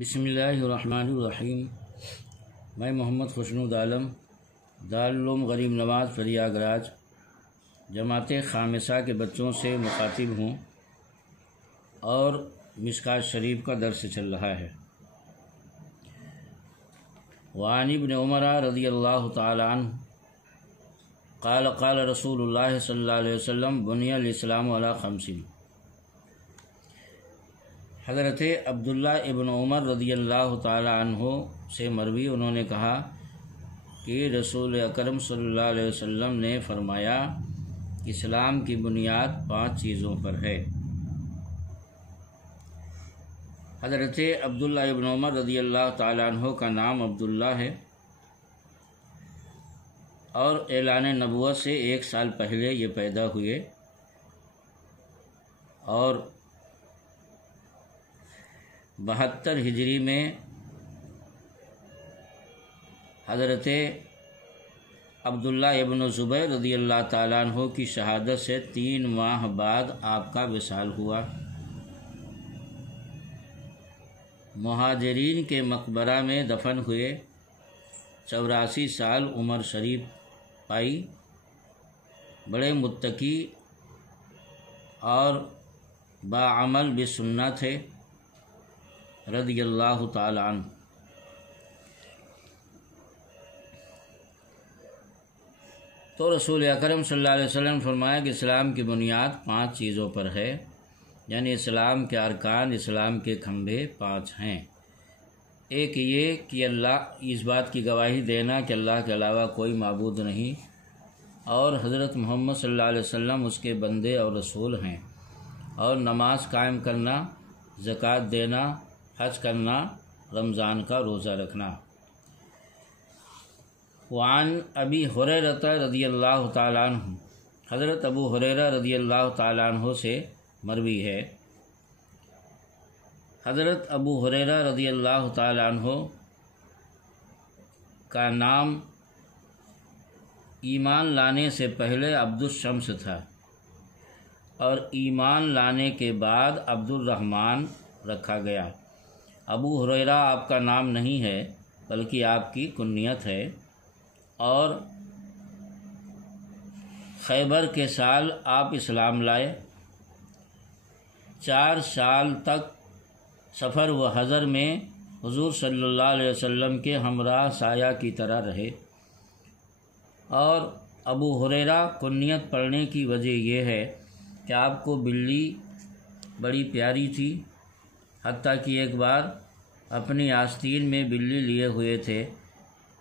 بسم اللہ الرحمن الرحیم۔ میں محمد خوشنود عالم دارالعلوم غریب نواز پریاگراج جماعت خامسہ کے بچوں سے مخاطب ہوں اور مشکوٰۃ شریف کا درس چل رہا ہے۔ وعن ابن عمر رضی اللہ تعالی عنہ قال قال رسول اللہ صلی اللہ علیہ وسلم بنی الاسلام علی خمس۔ حضرت عبداللہ ابن عمر رضی اللہ تعالی عنہ سے مروی، انہوں نے کہا کہ رسول اکرم صلی اللہ علیہ وسلم نے فرمایا اسلام کی بنیاد 5 چیزوں پر ہے۔ حضرت عبداللہ ابن عمر رضی اللہ تعالی عنہ کا نام عبداللہ ہے اور اعلان نبوت سے 1 سال پہلے یہ پیدا ہوئے اور 72 ہجری میں حضرت عبداللہ ابن زبیر رضی اللہ تعالیٰ عنہ کی شہادت سے 3 ماہ بعد آپ کا وصال ہوا۔ مہاجرین کے مقبرہ میں دفن ہوئے، 84 سال عمر شریف پائی، بڑے متقی اور باعمل بسنہ تھے رضی اللہ تعالی عنہ۔ تو رسول اکرم صلی اللہ علیہ وسلم نے فرمایا کہ اسلام کی بنیاد 5 چیزوں پر ہے، یعنی اسلام کے ارکان، اسلام کے کھمبے 5 ہیں۔ ایک یہ کہ اس بات کی گواہی دینا کہ اللہ کے علاوہ کوئی معبود نہیں اور حضرت محمد صلی اللہ علیہ وسلم اس کے بندے اور رسول ہیں، اور نماز قائم کرنا، زکوٰۃ دینا، حج کرنا، رمضان کا روزہ رکھنا۔ وعن ابی ہریرہ رضی اللہ تعالیٰ عنہ، حضرت ابو ہریرہ رضی اللہ تعالیٰ عنہ سے مروی ہے۔ حضرت ابو ہریرہ رضی اللہ تعالیٰ عنہ کا نام ایمان لانے سے پہلے عبد الشمس تھا اور ایمان لانے کے بعد عبد الرحمن رکھا گیا۔ ابو ہریرہ آپ کا نام نہیں ہے بلکہ آپ کی کنیت ہے، اور خیبر کے سال آپ اسلام لائے۔ 4 سال تک سفر و حضر میں حضور صلی اللہ علیہ وسلم کے ہمراہ سایہ کی طرح رہے، اور ابو ہریرہ کنیت پڑھنے کی وجہ یہ ہے کہ آپ کو بلی بڑی پیاری تھی، حتیٰ کہ ایک بار اپنی آستین میں بلی لیے ہوئے تھے۔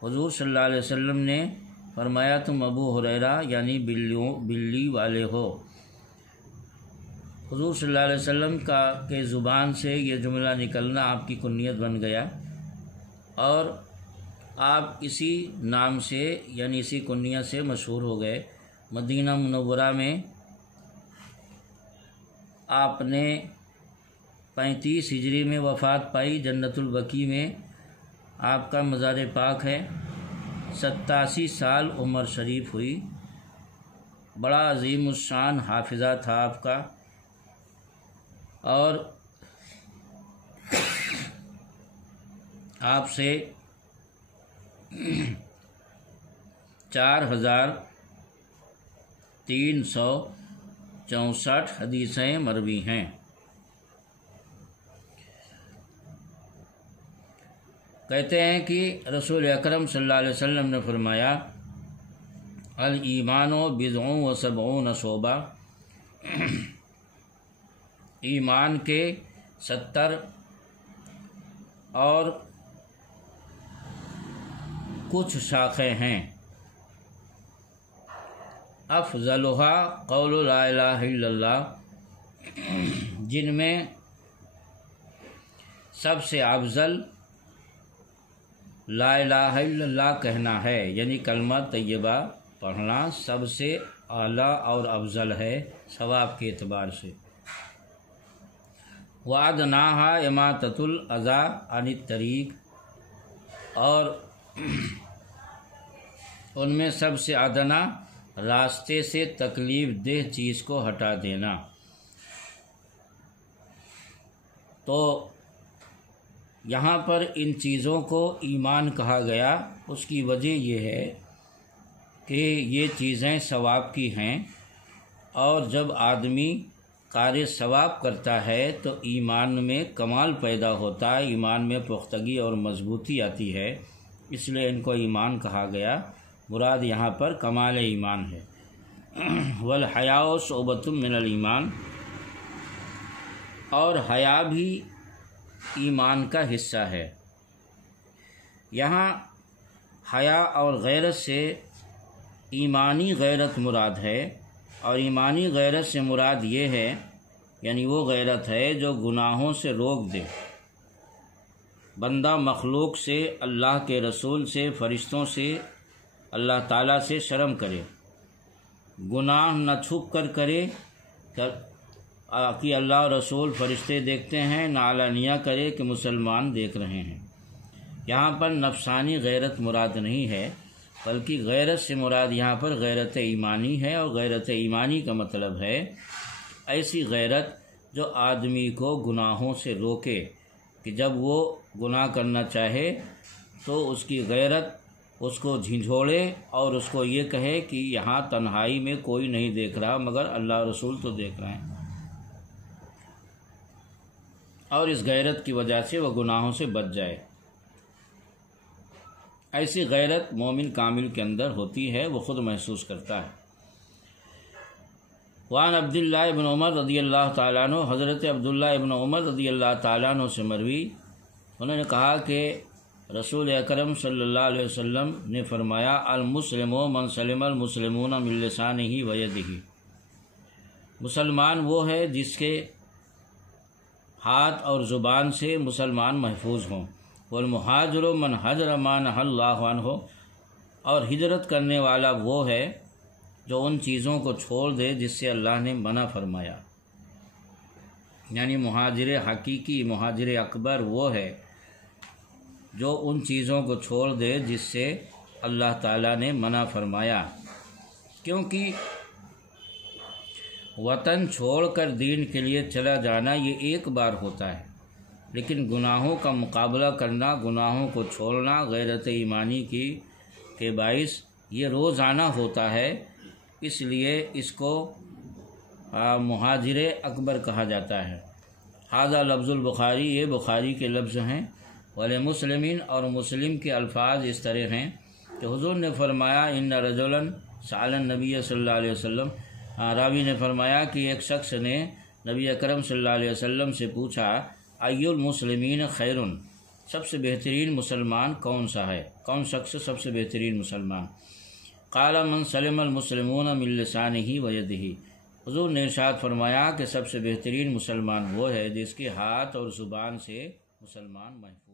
حضور صلی اللہ علیہ وسلم نے فرمایا تم ابو ہریرہ یعنی بلی والے ہو۔ حضور صلی اللہ علیہ وسلم کے زبان سے یہ جملہ نکلنا آپ کی کنیت بن گیا، اور آپ اسی نام سے یعنی اسی کنیت سے مشہور ہو گئے۔ مدینہ منورہ میں آپ نے 35 ہجری میں وفات پائی، جنت البقیع میں آپ کا مزار پاک ہے۔ 87 سال عمر شریف ہوئی، بڑا عظیم الشان حافظہ تھا آپ کا، اور آپ سے 4364 حدیثیں مروی ہیں۔ کہتے ہیں کہ رسول اکرم صلی اللہ علیہ وسلم نے فرمایا الایمان بضع و سبعون شعبہ، ایمان کے 70 اور کچھ شاخیں ہیں۔ افضلها قول لا الہ الا اللہ، جن میں سب سے افضل لا الہ الا اللہ کہنا ہے، یعنی کلمہ طیبہ پڑھنا سب سے اعلیٰ اور افضل ہے ثواب کے اعتبار سے۔ وَأَدْنَاهَا إِمَاطَةُ الْأَذَىٰ عَنِ الطَّرِيقِ، اور ان میں سب سے ادنا راستے سے تکلیف دہ چیز کو ہٹا دینا۔ تو یہاں پر ان چیزوں کو ایمان کہا گیا، اس کی وجہ یہ ہے کہ یہ چیزیں ثواب کی ہیں، اور جب آدمی کار ثواب کرتا ہے تو ایمان میں کمال پیدا ہوتا ہے، ایمان میں پختگی اور مضبوطی آتی ہے، اس لیے ان کو ایمان کہا گیا۔ مراد یہاں پر کمال ایمان ہے۔ والحیاء شعبۃ من الایمان، اور حیا بھی ایمان کا حصہ ہے۔ یہاں حیا اور غیرت سے ایمانی غیرت مراد ہے، اور ایمانی غیرت سے مراد یہ ہے، یعنی وہ غیرت ہے جو گناہوں سے روک دے۔ بندہ مخلوق سے، اللہ کے رسول سے، فرشتوں سے، اللہ تعالیٰ سے شرم کرے، گناہ نہ چھپ کر کرے کہ اللہ رسول فرشتے دیکھتے ہیں، نہ علانیہ کرے کہ مسلمان دیکھ رہے ہیں۔ یہاں پر نفسانی غیرت مراد نہیں ہے، بلکہ غیرت سے مراد یہاں پر غیرت ایمانی ہے، اور غیرت ایمانی کا مطلب ہے ایسی غیرت جو آدمی کو گناہوں سے روکے، کہ جب وہ گناہ کرنا چاہے تو اس کی غیرت اس کو جھنجھوڑے اور اس کو یہ کہے کہ یہاں تنہائی میں کوئی نہیں دیکھ رہا مگر اللہ رسول تو دیکھ رہے ہیں، اور اس غیرت کی وجہ سے وہ گناہوں سے بچ جائے۔ ایسی غیرت مومن کامل کے اندر ہوتی ہے، وہ خود محسوس کرتا ہے۔ وعن عبداللہ ابن عمر رضی اللہ تعالیٰ عنہ، حضرت عبداللہ ابن عمر رضی اللہ تعالیٰ عنہ سے مروی، انہوں نے کہا کہ رسول اکرم صلی اللہ علیہ وسلم نے فرمایا، المسلم من سلم المسلمون من لسانہ و یدہ، مسلمان وہ ہے جس کے ہاتھ اور زبان سے مسلمان محفوظ ہوں۔ والمہاجر من ہجر ما نہی اللہ عنہ، اور ہجرت کرنے والا وہ ہے جو ان چیزوں کو چھوڑ دے جس سے اللہ نے منع فرمایا۔ یعنی مہاجر حقیقی، مہاجر اکبر وہ ہے جو ان چیزوں کو چھوڑ دے جس سے اللہ تعالیٰ نے منع فرمایا، کیونکہ وطن چھوڑ کر دین کے لیے چلا جانا یہ ایک بار ہوتا ہے، لیکن گناہوں کا مقابلہ کرنا، گناہوں کو چھوڑنا غیرت ایمانی کے باعث یہ روزانہ ہوتا ہے، اس لیے اس کو مہاجر اکبر کہا جاتا ہے۔ ھذا لفظ البخاری، یہ بخاری کے لفظ ہیں۔ ولمسلمین، اور مسلم کے الفاظ اس طرح ہیں کہ حضور نے فرمایا، ان رجلا سأل النبی صلی اللہ علیہ وسلم، راوی نے فرمایا کہ ایک شخص نے نبی اکرم صلی اللہ علیہ وسلم سے پوچھا، ای المسلمین خیر، سب سے بہترین مسلمان کون سا ہے، کون شخص سب سے بہترین مسلمان؟ قال من سلم المسلمون من لسانہ و یدہ، حضور نے ارشاد فرمایا کہ سب سے بہترین مسلمان وہ ہے جس کے ہاتھ اور زبان سے مسلمان محفوظ